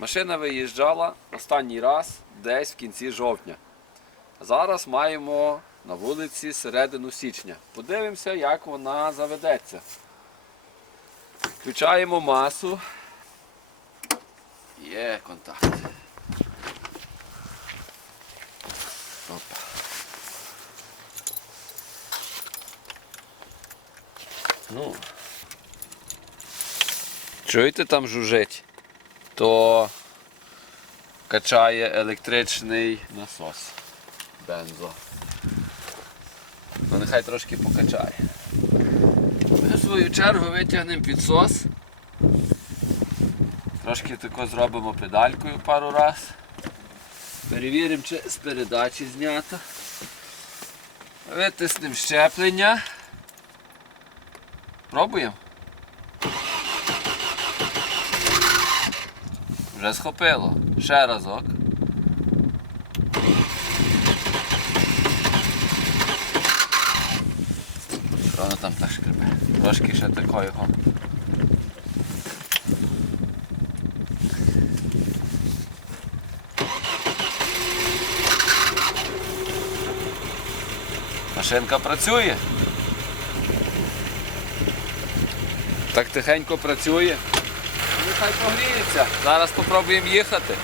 Машина виїжджала останній раз десь в кінці жовтня. Зараз маємо на вулиці середину січня. Подивимося, як вона заведеться. Включаємо масу. Є контакт. Опа. Ну. Чуєте там жужить? То качає електричний насос. Бензо. Ну нехай трошки покачає. Ми в свою чергу витягнемо підсос. Трошки тако зробимо педалькою пару раз. Перевіримо, чи з передачі знято. Витиснемо щеплення. Пробуємо. Вже схопило. Ще разок. Воно там так шкребе? Трошки ще такого його. Машинка працює. Так тихенько працює. Нехай погріється. Зараз спробуємо їхати.